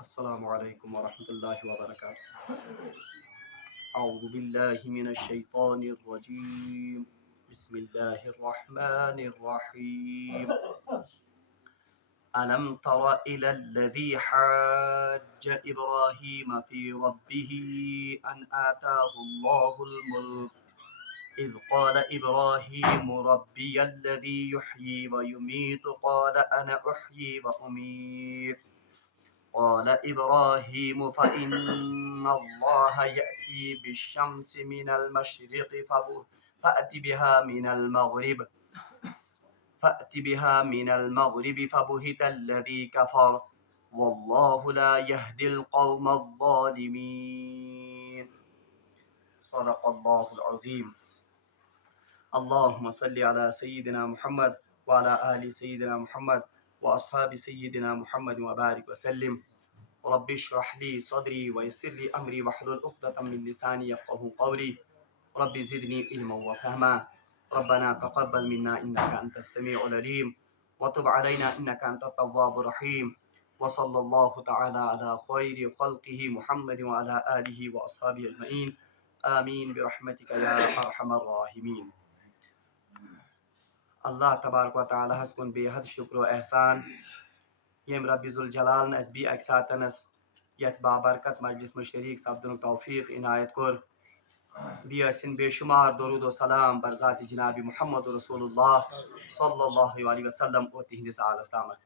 السلام علیکم ورحمۃ اللہ وبرکاتہ۔ اعوذ باللہ من الشیطان الرجیم، بسم اللہ الرحمن الرحیم۔ ألم تر إلى الذي حاج إبراهيم في ربه أن آتاه الله الملك إذ قال إبراهيم ربي الذي يحيي ويميت قال أنا أحيي وأميت قال إبراهيم فإن الله يأتي بالشمس من المشرق فأت بها من المغرب فبهت الذي كفر والله لا يهدي القوم الظالمين۔ صدق الله العظيم۔ اللهم صل على سيدنا محمد وعلى آل سيدنا محمد وأصحاب سيدنا محمد وبارك وسلم۔ رب اشرح لي صدري ويسر لي أمري واحلل عقدة من لساني يفقهوا قولي رب زدني علما وفهما ربنا تقبل منا إنك أنت السميع العليم وتب علينا إنك أنت التواب الرحيم، وصلى الله تعالى على خير خلقه محمد وعلى آله وأصحابه أجمعين، آمين برحمتك يا أرحم الراحمين۔ اللہ تبارک و تعالیٰ ہس کن بے حد شکر و احسان یم رب ذوالجلال اس بی اکہ ساتنس یت بابرکت مجلس میں شریک سپدن توفیق عنایت کور، بی اسن بے شمار درود و سلام بر ذات جناب محمد رسول اللہ صلی اللہ علیہ وسلم اور تہندس آلس تامت۔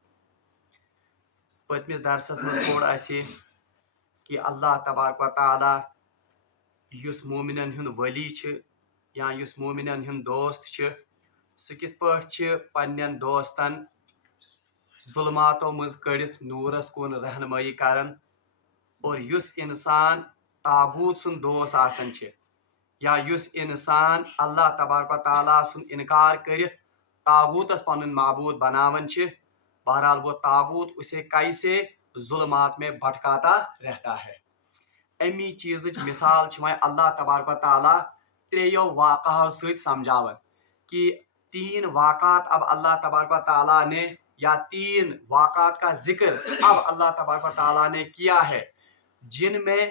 پتمس درسس مز پوڑ اسی کہ اللہ تبارک و تعالیٰ یس مومنن ہند ولی چھ یا یس مومنن ہند دوست چھ، سہ کت پہ پنن دوستن ظلماتو مز کڑت نورس کن رہنمائی کرن، اور یس انسان تابوت سن دوست آسن چھ یا یس انسان اللہ تبارک و تعالیٰ سن انکار کرت تابوتس پنن معبود بناون چھ، بہرحال وہ تابوت اسے کیسے ظلمات میں بھٹکاتا رہتا ہے۔ امی چیز مثال اللہ تبارک و تعالیٰ تریو واقعہ ست سمجھاون کہ تین واقعات اب اللہ تبارک و تعالیٰ نے یا تین واقعات کا ذکر اب اللہ تبارک و تعالیٰ نے کیا ہے، جن میں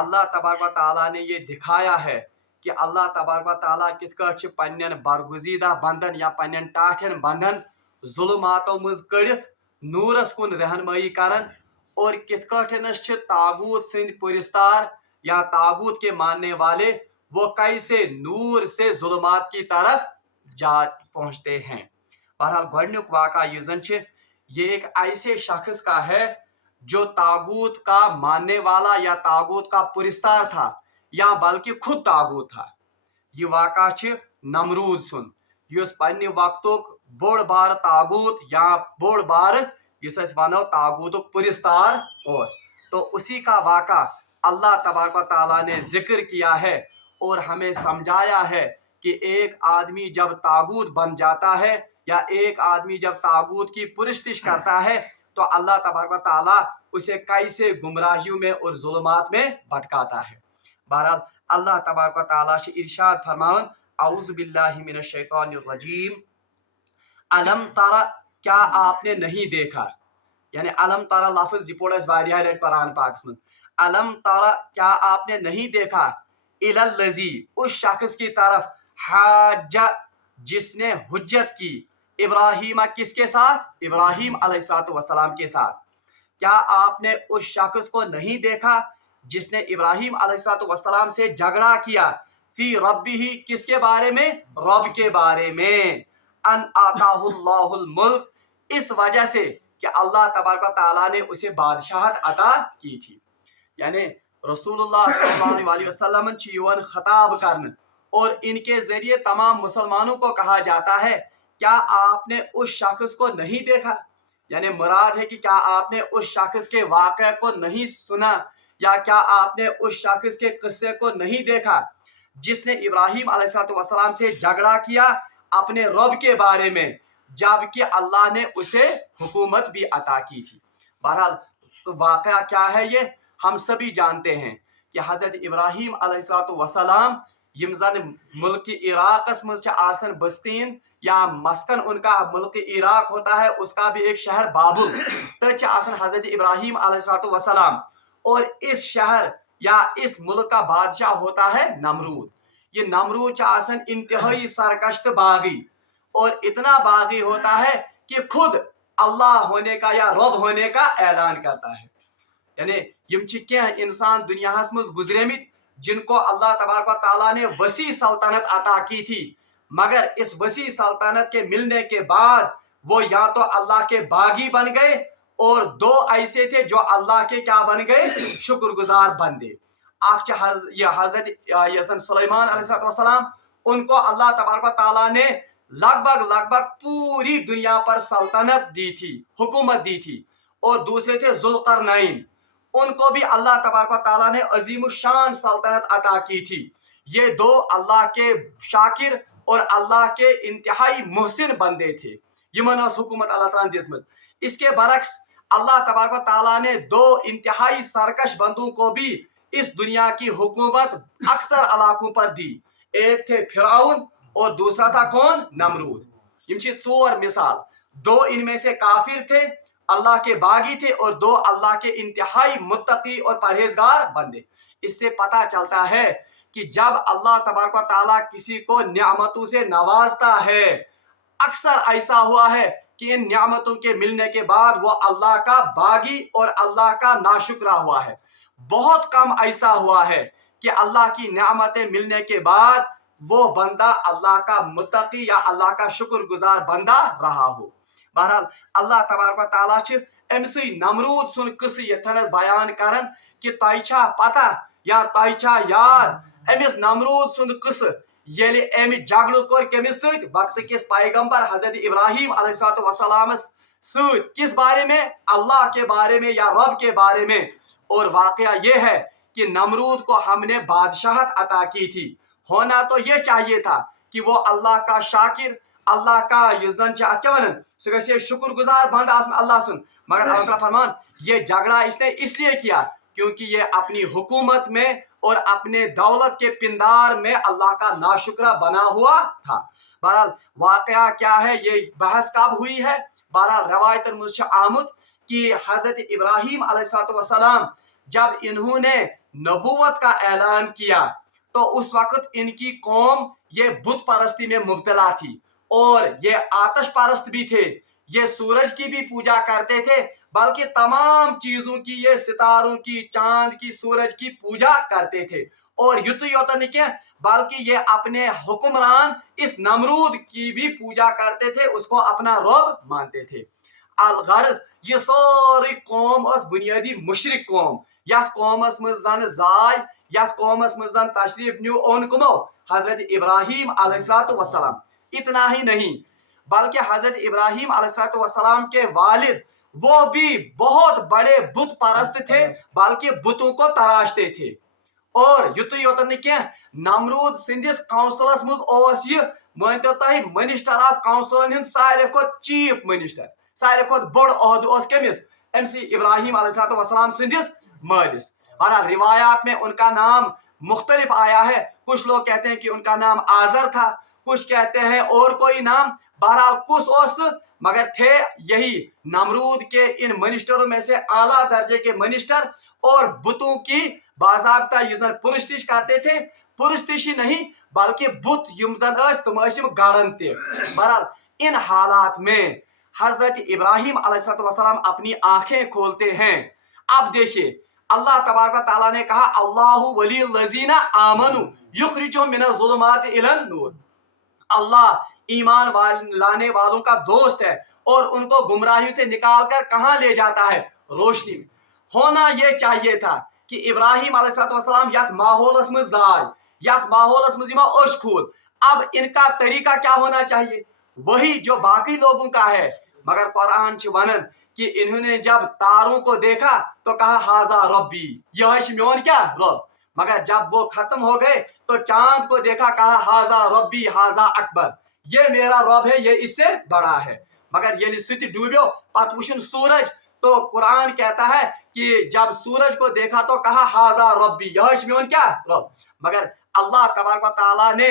اللہ تبارک و تعالیٰ نے یہ دکھایا ہے کہ اللہ تبارک و تعالیٰ کت کٹ پنن برگزیدہ بندن یا پنن ٹاٹھن بندن ظلماتو مز کڑت نورس کن رہنمائی کرن، اور کت کٹنس تاغوت سند پرستار یا تاغوت کے ماننے والے وہ کیسے نور سے ظلمات کی طرف جا پہنچتے ہیں۔ بہرحال گۄڈنیُک واقعہ یہ زن یہ ایک ایسے شخص کا ہے جو تاغوت کا ماننے والا یا تاغوت کا پرستار تھا یا بلکہ خود تاغوت تھا۔ یہ واقعہ نمرود سن یس پنہ وقتک بوڑ بار تاغوت یا بوڑ بار یس ونو تاغوت پرستار اوس، تو اسی کا واقعہ اللہ تبارک و تعالیٰ نے ذکر کیا ہے اور ہمیں سمجھایا ہے کہ ایک آدمی جب تاغوت بن جاتا ہے یا ایک آدمی جب تاغوت کی پرستش کرتا ہے تو اللہ تبارک و تعالیٰ اسے کیسے گمراہیوں میں اور ظلمات میں بھٹکاتا ہے۔ بہرحال اللہ تبارک و تعالیٰ سے ارشاد فرماون اعوذ باللہ من الشیطان الرجیم، علم ترى کیا آپ نے نہیں دیکھا، یعنی علم ترى لفظ یہ پوڑ اس واریاہ لٹ قرآن پاک میں، علم ترى کیا آپ نے نہیں دیکھا، الی الذی اس شخص کی طرف، حاج جس نے حجت کی، ابراہیم کس کے ساتھ، ابراہیم علیہ السلام کے ساتھ۔ کیا آپ نے اس شخص کو نہیں دیکھا جس نے ابراہیم علیہ السلام سے جھگڑا کیا، فی ربہ کس کے بارے میں، رب کے بارے میں، ان آتاہ اللہ الملک اس وجہ سے کہ اللہ تبارک و تعالیٰ نے اسے بادشاہت عطا کی تھی۔ یعنی رسول اللہ صلی اللہ علیہ وسلم چیون خطاب کرن اور ان کے ذریعے تمام مسلمانوں کو کہا جاتا ہے کیا آپ نے اس شخص کو نہیں دیکھا، یعنی مراد ہے کہ کیا آپ نے اس شخص کے واقعے کو نہیں سنا یا کیا آپ نے اس شخص کے قصے کو نہیں دیکھا جس نے ابراہیم علیہ السلام سے جھگڑا کیا اپنے رب کے بارے میں، جبکہ اللہ نے اسے حکومت بھی عطا کی تھی۔ بہرحال تو واقعہ کیا ہے یہ ہم سبھی جانتے ہیں کہ حضرت ابراہیم علیہ السلام یم زن ملک عراقس مز آسن بسکین یا مسکن ان کا ملک عراق ہوتا ہے، اس کا بھی ایک شہر بابل تچ آسن حضرت ابراہیم علیہ السلام، اور اس شہر یا اس ملک کا بادشاہ ہوتا ہے نمرود. یہ نمرود آسن انتہائی سرکش تو باغی، اور اتنا باغی ہوتا ہے کہ خود اللہ ہونے کا یا رب ہونے کا اعلان کرتا ہے. یعنی یم چھ کینٛہہ انسان دنیا مز گزریمت جن کو اللہ تبارک و تعالیٰ نے وسیع سلطنت عطا کی تھی، مگر اس وسیع سلطنت کے ملنے کے بعد وہ یا تو اللہ کے باغی بن گئے، اور دو ایسے تھے جو اللہ کے کیا بن گئے، شکر گزار بندے. یہ حضرت سلیمان علیہ السلام، ان کو اللہ تبارک و تعالیٰ نے لگ بھگ پوری دنیا پر سلطنت دی تھی، حکومت دی تھی. اور دوسرے تھے ذوالقرنین، ان کو بھی اللہ تبارک و تعالیٰ نے عظیم الشان سلطنت عطا کی تھی. یہ دو اللہ کے شاکر اور اللہ کے انتہائی محسن بندے تھے، یمن حکومت اللہ تعالیٰ نے دژمٕژ. اس کے برعکس اللہ تبارک و تعالیٰ نے دو انتہائی سرکش بندوں کو بھی اس دنیا کی حکومت اکثر علاقوں پر دی. ایک تھے فرعون اور دوسرا تھا کون؟ نمرود. یم چھ ژور مثال. دو ان میں سے کافر تھے، اللہ کے باغی تھے، اور دو اللہ کے انتہائی متقی اور پرہیزگار بندے. اس سے پتہ چلتا ہے کہ جب اللہ تبارک و تعالیٰ کسی کو نعمتوں سے نوازتا ہے، اکثر ایسا ہوا ہے کہ ان نعمتوں کے ملنے کے بعد وہ اللہ کا باغی اور اللہ کا ناشکرہ ہوا ہے. بہت کم ایسا ہوا ہے کہ اللہ کی نعمتیں ملنے کے بعد وہ بندہ اللہ کا متقی یا اللہ کا شکر گزار بندہ رہا ہو. بہرحال اللہ تبارک و تعالیٰ امسی نمرود سن قصہ یتھنس بیان کرن کہ تۄہہِ چھا پتہ یا تۄہہِ چھا یاد امس نمرود سند قصہ ییٚلہِ امہِ جگڑٕ کوٚر کٔمِس سۭتۍ؟ وقت کس پیغمبر حضرت ابراہیم علیہ السلام سۭتۍ. کس بارے میں؟ اللہ کے بارے میں یا رب کے بارے میں. اور واقعہ یہ ہے کہ نمرود کو ہم نے بادشاہت عطا کی تھی. ہونا تو یہ چاہیے تھا کہ وہ اللہ کا شاکر، اللہ کا یزن اتھ کیا ونان سہ گژھِ شکر گزار بند آسن اللہ سن. مگر اللہ تعالیٰ فرمان یہ جھگڑا اس نے اس لیے کیا کیونکہ یہ اپنی حکومت میں اور اپنے دولت کے پندار میں اللہ کا ناشکرہ بنا ہوا تھا. بہرحال واقعہ کیا ہے، یہ بحث کب ہوئی ہے؟ بہرحال روایتن مجھ آمد کہ حضرت ابراہیم علیہ السلام جب انہوں نے نبوت کا اعلان کیا تو اس وقت ان کی قوم یہ بت پرستی میں مبتلا تھی، اور یہ آتش پرست بھی تھے. یہ سورج کی بھی پوجا کرتے تھے، بلکہ تمام چیزوں کی، یہ ستاروں کی، چاند کی، سورج کی پوجا کرتے تھے. اور یتو یوت نہ بلکہ یہ اپنے حکمران اس نمرود کی بھی پوجا کرتے تھے، اس کو اپنا رب مانتے تھے. الغرض یہ سوری قوم اس بنیادی مشرک قوم. یت قومس مز زن زائے، یت قومس مز زن تشریف نیو اون کمو حضرت ابراہیم علیہ السلام. اتنا ہی نہیں بلکہ حضرت ابراہیم علیہ السلام کے والد وہ بھی بہت بڑے بت پرست تھے، بلکہ بتوں کو تراشتے تھے. اور یتو یوت نہ نمرود سندس کونسلس مز یہ مانتو تھی منسٹر آف کونسلن ہند ساروی کھت چیف منسٹر، ساروی کھت بڑ عہدہ کمس امسی ابراہیم علیہ السلام سندس مالس. بہرحال روایات میں ان کا نام مختلف آیا ہے. کچھ لوگ کہتے ہیں کہ ان کا نام آزر تھا، کچھ کہتے ہیں اور کوئی نام. بہرحال کس اوس مگر تھے یہی نمرود کے ان منسٹروں میں سے اعلیٰ درجے کے منسٹر، اور بتوں کی باضابطہ یہ زن پرستش کرتے تھے. پرستش ہی نہیں بلکہ بت یم زن تم گڑن تہ. بہرحال ان حالات میں حضرت ابراہیم علیہ السلام اپنی آنکھیں کھولتے ہیں. اب دیکھیے اللہ تبارک و تعالیٰ نے کہا اللہ ولی الذین آمنوا یخرجہم من الظلمات الی النور. اللہ ایمان لانے والوں کا دوست ہے اور ان کو گمراہیوں سے نکال کر کہاں لے جاتا ہے؟ روشنی. ہونا یہ چاہیے تھا کہ ابراہیم علیہ السلام یت ماحولس مز زائے، یت ماحولس مز عرش کھول. اب ان کا طریقہ کیا ہونا چاہیے؟ وہی جو باقی لوگوں کا ہے. مگر قرآن ونن کہ انہوں نے جب تاروں کو دیکھا تو کہا ہاذا ربی، یہ میون کیا رب. مگر جب وہ ختم ہو گئے تو چاند کو دیکھا، کہا ہاذا ربی ہاذا اکبر، یہ میرا رب ہے، یہ اس سے بڑا ہے. مگر یہ سہ ڈوبیو پتہ وچھن سورج تو قرآن کہتا ہے کہ جب سورج کو دیکھا تو کہا ہاذا ربی، یہ میون کیا رب. مگر اللہ تبارک و تعالیٰ نے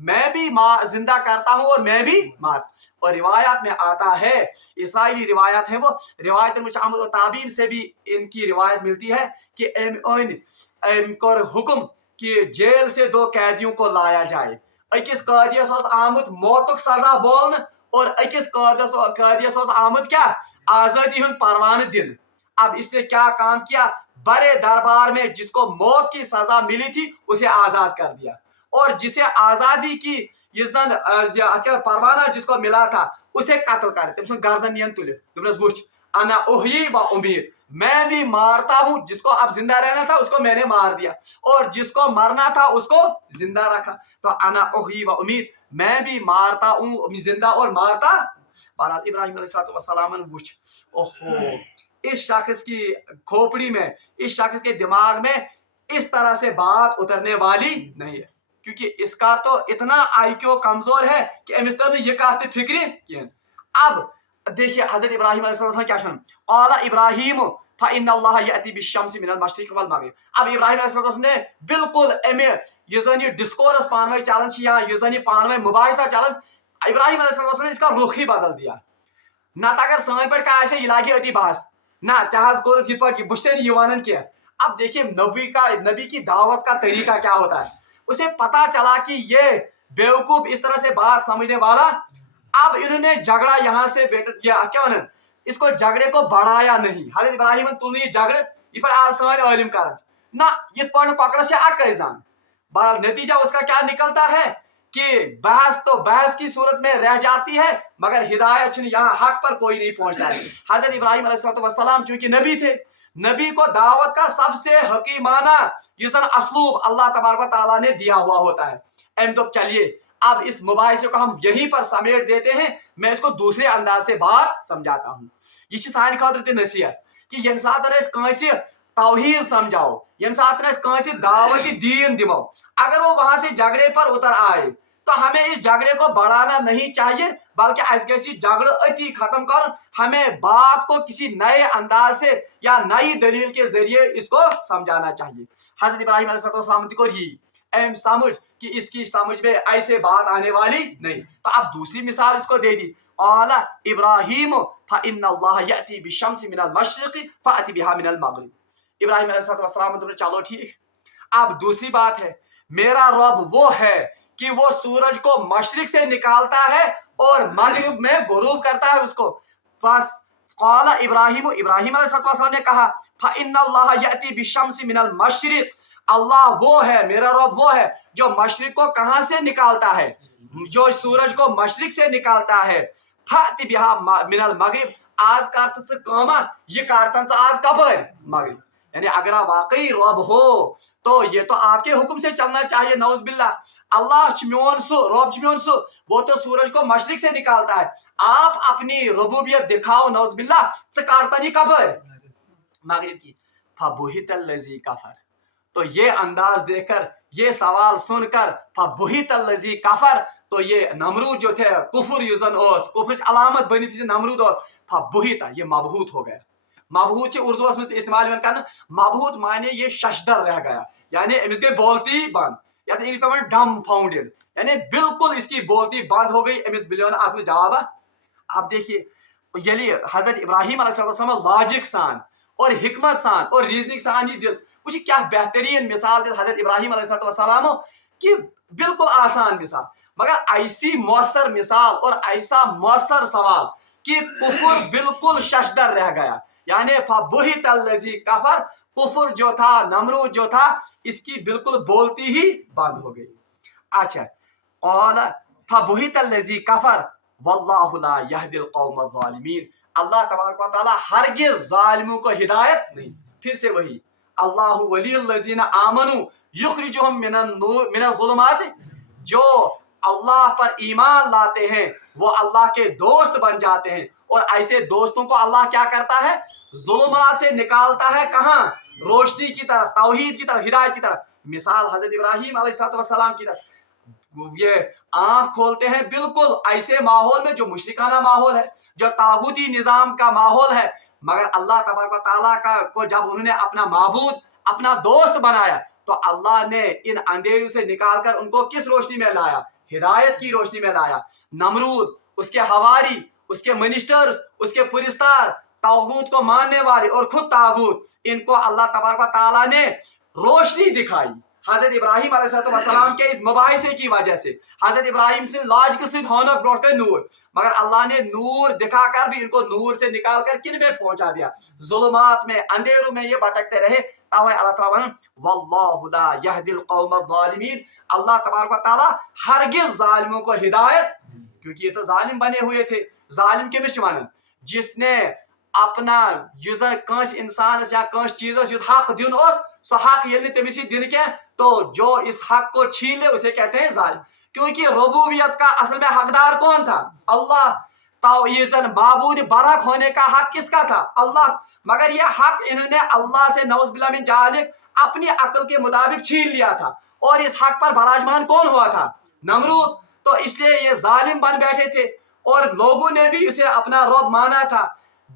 میں بھی زندہ کرتا ہوں اور میں بھی مار. اور روایات میں آتا ہے, اسرائیلی روایات ہیں, وہ روایت مشامل و تابعین سے بھی ان کی روایت ملتی ہے کہ کور حکم کہ جیل سے 2 قیدیوں کو لایا جائے. اکس قیدیس آمت موتک سزا بولن اور اکس قیدیس آمت کیا آزادی ہند پروانہ دن. اب اس نے کیا کام کیا, بڑے دربار میں جس کو موت کی سزا ملی تھی اسے آزاد کر دیا, اور جسے آزادی کی پروانہ جس کو ملا تھا اسے قتل کر, تم سن گردن نین تلت, دپنس وچ انا احیی و امید, میں بھی مارتا ہوں, جس کو اب زندہ رہنا تھا اس کو میں نے مار دیا, اور جس کو مرنا تھا اس کو زندہ رکھا. تو انا احیی و امید, میں بھی مارتا ہوں زندہ اور مارتا. بہرحال ابراہیم علیہ السلام وچ, اوہو اس شخص کی کھوپڑی میں, اس شخص کے دماغ میں اس طرح سے بات اترنے والی نہیں ہے, کیونکہ اس کا تو اتنا آئی کیو کمزور ہے کہ امس تر یہ کہتے فکری کیا. اب دیکھیے حضرت ابراہیم علیہ السلام کیا شن, قال ابراہیم فإن اللہ یأتی بالشمس من المشرق والمغرب. اب ابراہیم علیہ السلام نے بالکل امی یہ زن یہ ڈسکورس پانوی چلن یا یہ زن یہ پانوی مباحثہ چلن, ابراہیم علیہ السلام نے اس کا رخ ہی بدل دیا. نہ اگر سن پہ کا یہ لاگی اتی بحث, نہ چاہز کور یہ پہ بچتے نہیں ونان کی. اب دیکھیے نبی کی دعوت کا طریقہ کیا ہوتا ہے, اسے پتا چلا کہ یہ بیوقوف اس طرح سے بات سمجھنے والا. اب انہوں نے جھگڑا یہاں سے کیا ونان, اس کو جھگڑے کو بڑھایا نہیں. حضرت ابراہیم تل یہ جھگڑ یہ پہ آج سان عالم کران نہ یہ پہ ککڑس اکے زان. بہرحال نتیجہ اس کا کیا نکلتا ہے کہ بحث تو بحث کی صورت میں رہ جاتی ہے, مگر ہدایت یہاں حق پر کوئی نہیں پہنچتا ہے. حضرت ابراہیم علیہ السلام چونکہ نبی تھے, نبی کو دعوت کا سب سے حکیمانہ یہ اسلوب اللہ تبارک و تعالیٰ نے دیا ہوا ہوتا ہے. ام تو چلیے اب اس مباحثے کو ہم یہیں پر سمیٹ دیتے ہیں, میں اس کو دوسرے انداز سے بات سمجھاتا ہوں. یہ سان خاطر تہ نصیحت کہ یم سات کنس توحید سمجھاؤ, یم سات کنس دعوت دین دمو, اگر وہ وہاں سے جھگڑے پر اتر آئے تو ہمیں اس جھگڑے کو بڑھانا نہیں چاہیے, بلکہ اس گژھِ جھگڑ اتی ختم کر, ہمیں بات کو کسی نئے انداز سے یا نئی دلیل کے ذریعے اس کو سمجھانا چاہیے. حضرت ابراہیم علیہ السلام کو یہ اہم سمجھ کہ اس کی سمجھ میں ایسے بات آنے والی نہیں. تو اب دوسری مثال اس کو دے دی, قال ابراہیم فإن اللہ یأتی بالشمس من المشرق فأتی بها من المغرب. ابراہیم علیہ السلام نے چلو ٹھیک, اب دوسری بات ہے, میرا رب وہ ہے کہ وہ سورج کو مشرق سے نکالتا ہے اور مغرب میں غروب کرتا ہے اس کو. بس قال ابراہیم علیہ السلام نے کہا فإن اللہ یأتی بالشمس من المشرق, اللہ وہ ہے, میرا رب وہ ہے جو مشرق کو کہاں سے نکالتا ہے, جو سورج کو مشرق سے نکالتا ہے. فأتی بها من المغرب, آج کارت سے کاما یہ کارتن سے آج کبر مغرب. یعنی اگر آپ واقعی رب ہو تو یہ تو آپ کے حکم سے چلنا چاہیے. نعوذ باللہ, اللہ میون سو رب میون سو, وہ تو سورج کو مشرق سے نکالتا ہے, آپ اپنی ربوبیت دکھاؤ. نعوذ باللہ, سے کارتا نہیں کبر مغرب کی. فبہت الذی کفر, تو یہ انداز دیکھ کر, یہ سوال سن کر, فبہت الذی کفر, تو یہ نمرود جو تھے کفر یوزن اوس, کفر علامت بنی تھی نمرود اوس, فبہت یہ مبہوت ہو گیا. مبہوت اردو میں استعمال کرنا, مبہوت معنی یہ ششدر رہ گیا, یعنی امس گئی بولتی بند, یا انگلش میں ڈم فاؤنڈیڈ, یعنی بالکل اس کی بولتی بند ہو گئی, امس بلیو نا اصل جواب. اب دیکھیے یلی حضرت ابراہیم علیہ السلام لاجک سان اور حکمت سان اور ریزننگ سان یہ دس, وہ کیا بہترین مثال دس حضرت ابراہیم علیہ السلام کہ بالکل آسان مثال, مگر ایسی مؤثر مثال اور ایسا مؤثر سوال کہ کفر بالکل ششدر رہ گیا. یعنی فبہت الذی کفر, کفر جو تھا, نمرود جو تھا, اس کی بالکل بولتی ہی بند ہو گئی. اچھا, قال فبہت الذی کفر واللہ لا یہدی القوم الظالمین, اللہ تبارک و تعالی ہرگز ظالموں کو ہدایت نہیں. پھر سے وہی, اللہ ولی الذین آمنوا یخرجہم من الظلمات, جو اللہ پر ایمان لاتے ہیں وہ اللہ کے دوست بن جاتے ہیں, اور ایسے دوستوں کو اللہ کیا کرتا ہے, ظلمات سے نکالتا ہے. کہاں, روشنی کی طرف, توحید کی طرف, ہدایت کی طرف. مثال حضرت ابراہیم علیہ السلام کی طرف, یہ آنکھ کھولتے ہیں بالکل ایسے ماحول میں جو مشرکانہ ماحول ہے, جو طاغوتی نظام کا ماحول ہے, مگر اللہ تبارک و تعالیٰ کو جب انہوں نے اپنا معبود, اپنا دوست بنایا, تو اللہ نے ان اندھیروں سے نکال کر ان کو کس روشنی میں لایا, ہدایت کی روشنی میں لایا. نمرود، اس کے حواری، اس کے منسٹرز، اس کے پرستار، طاغوت کو ماننے والے اور خود طاغوت، ان کو اللہ تبارک و تعالیٰ نے روشنی دکھائی. حضرت ابراہیم علیہ السلام کے اس مباحثے کی وجہ سے حضرت ابراہیم سے لاجک سے ہونک بروٹ کر نور، مگر اللہ نے نور دکھا کر بھی ان کو نور سے نکال کر کن میں پہنچا دیا؟ ظلمات میں، اندھیروں میں یہ بھٹکتے رہے. تاوے اللہ تعالیٰ واللہ لا یہدی القوم الظالمین، اللہ تبارک و تعالیٰ ہرگز ظالموں کو ہدایت، کیونکہ یہ تو ظالم بنے ہوئے تھے. ظالم کمش ونان؟ جس نے اپنا یزن کنس انسانس یا کنس چیزس یس حق دین اس، سو حق یل تمس دن کی تو جو اس حق کو چھین لے اسے کہتے ہیں ظالم. کیونکہ ربوبیت کا اصل میں حقدار کون تھا؟ اللہ. تو یہ معبود برحق ہونے کا حق کس کا تھا؟ اللہ. مگر یہ حق انہوں نے اللہ سے نعوذ باللہ من ذالک اپنی عقل کے مطابق چھین لیا تھا. اور اس حق پر براجمان کون ہوا تھا؟ نمرود. تو اس لیے یہ ظالم بن بیٹھے تھے اور لوگوں نے بھی اسے اپنا رب مانا تھا.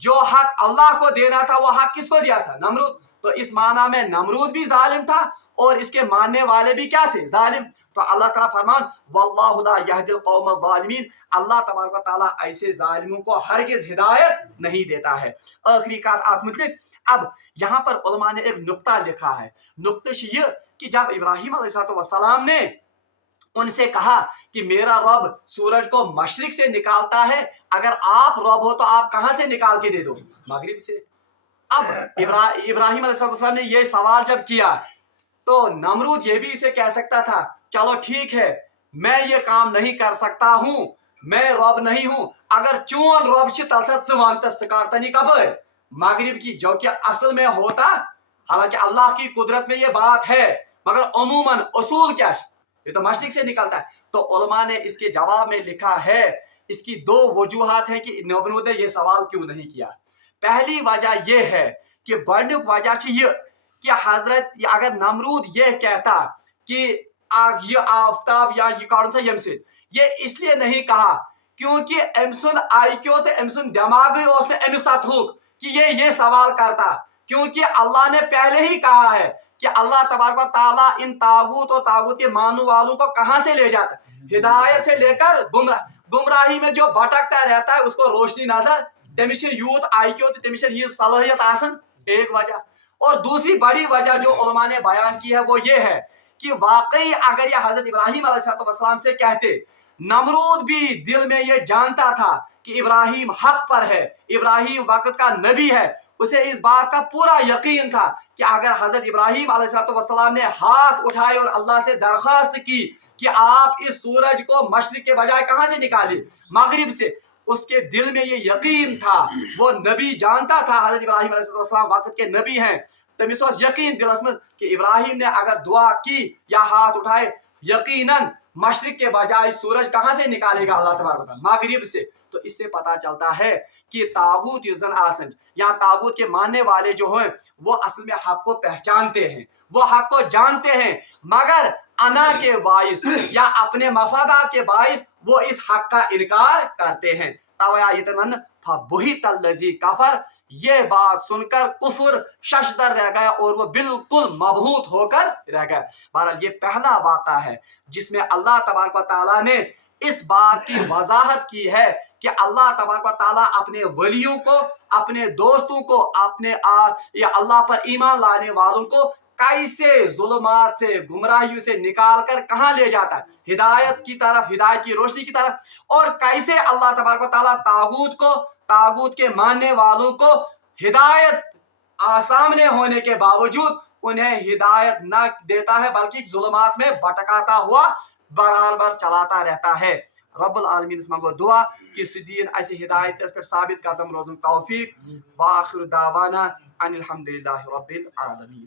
جو حق اللہ کو دینا تھا وہ حق کس کو دیا تھا؟ نمرود. تو اس معنی میں نمرود بھی ظالم تھا اور اس کے ماننے والے بھی کیا تھے؟ ظالم. تو اللہ تعالیٰ فرمان واللہ لا یہدی القوم الظالمین، اللہ تبارک و تعالیٰ ایسے ظالموں کو ہرگز ہدایت نہیں دیتا ہے. آخری کات متعلق اب یہاں پر علماء نے ایک نقطہ لکھا ہے. نقطہ یہ کہ جب ابراہیم علیہ السلام نے ان سے کہا کہ میرا رب سورج کو مشرق سے نکالتا ہے، اگر آپ رب ہو تو آپ کہاں سے نکال کے دے دو؟ مغرب سے. اب ابراہیم علیہ السلام نے یہ سوال جب کیا تو نمرود یہ بھی اسے کہہ سکتا تھا چلو ٹھیک ہے میں یہ کام نہیں کر سکتا ہوں، میں رب نہیں ہوں. اگر چون رب چھ تل سا ژوانت سکارتنی کبر مغرب کی، جو کہ اصل میں ہوتا، حالانکہ اللہ کی قدرت میں یہ بات ہے مگر عموماً اصول کیا ہے؟ یہ تو مشرق سے نکلتا ہے. تو علماء نے اس کے جواب میں لکھا ہے، اس کی دو وجوہات ہیں کہ نمرود نے یہ سوال کیوں نہیں کیا. پہلی وجہ یہ ہے کہ گۄڈنیُک وجہ یہ کہ حضرت اگر نمرود یہ کہتا کہ یہ آفتاب یا یہ کڑ سا یم سے، یہ اس لیے نہیں کہا کیونکہ ام سن آئی کیو تو ام سن دماغ اس نے ام سطحک کہ یہ سوال کرتا، کیونکہ اللہ نے پہلے ہی کہا ہے کہ اللہ تبارک و تعالیٰ ان طاغوت اور طاغوت کے ماننے والوں کو کہاں سے لے جاتا ہے؟ ہدایت سے لے کر گمراہی میں جو بھٹکتا رہتا ہے اس کو روشنی نظر، تمس یوت آئی کیو تو تمس یہ صلاحیت آسن. ایک وجہ. اور دوسری بڑی وجہ جو علماء نے بیان کی ہے وہ یہ ہے کہ واقعی اگر یہ حضرت ابراہیم علیہ السلام سے کہتے، نمرود بھی دل میں یہ جانتا تھا کہ ابراہیم حق پر ہے، ابراہیم وقت کا نبی ہے، اسے اس بات کا پورا یقین تھا کہ اگر حضرت ابراہیم علیہ السلام نے ہاتھ اٹھائے اور اللہ سے درخواست کی کہ آپ اس سورج کو مشرق کے بجائے کہاں سے نکالے؟ مغرب سے، اس کے دل میں یہ یقین تھا، وہ نبی جانتا تھا حضرت ابراہیم علیہ السلام وقت کے نبی ہیں. تمس اس یقین دلس میں کہ ابراہیم نے اگر دعا کی یا ہاتھ اٹھائے یقیناً مشرق کے بجائے سورج کہاں سے نکالے گا؟ اللہ تبارک و تعالیٰ مغرب سے. تو اس سے پتہ چلتا ہے کہ طاغوت یزن آسن یا طاغوت کے ماننے والے جو ہیں وہ اصل میں حق کو پہچانتے ہیں، وہ حق کو جانتے ہیں، مگر انا کے باعث یا اپنے مفادات کے باعث وہ اس حق کا انکار کرتے ہیں. فبہت الذی کفر، یہ بات سن کر کفر ششدر رہ گیا اور وہ بالکل مبہوت ہو کر رہ گیا. بہرحال یہ پہلا واقعہ ہے جس میں اللہ تبارک و تعالیٰ نے اس بات کی وضاحت کی ہے کہ اللہ تبارک و تعالیٰ اپنے ولیوں کو، اپنے دوستوں کو، اپنے یا اللہ پر ایمان لانے والوں کو کیسے ظلمات سے، گمراہیوں سے نکال کر کہاں لے جاتا ہے؟ ہدایت کی طرف، ہدایت کی روشنی کی طرف. اور کیسے اللہ تبارک و تعالیٰ طاغوت کو، طاغوت کے ماننے والوں کو ہدایت سامنے ہونے کے باوجود انہیں ہدایت نہ دیتا ہے بلکہ ظلمات میں بھٹکاتا ہوا برابر چلاتا رہتا ہے. رب العالمین اس منگو دعا کہ سدین ایسی ہدایت اس پر ثابت قدم روزن توفیق. وآخر دعوانا ان الحمدللہ رب العالمین.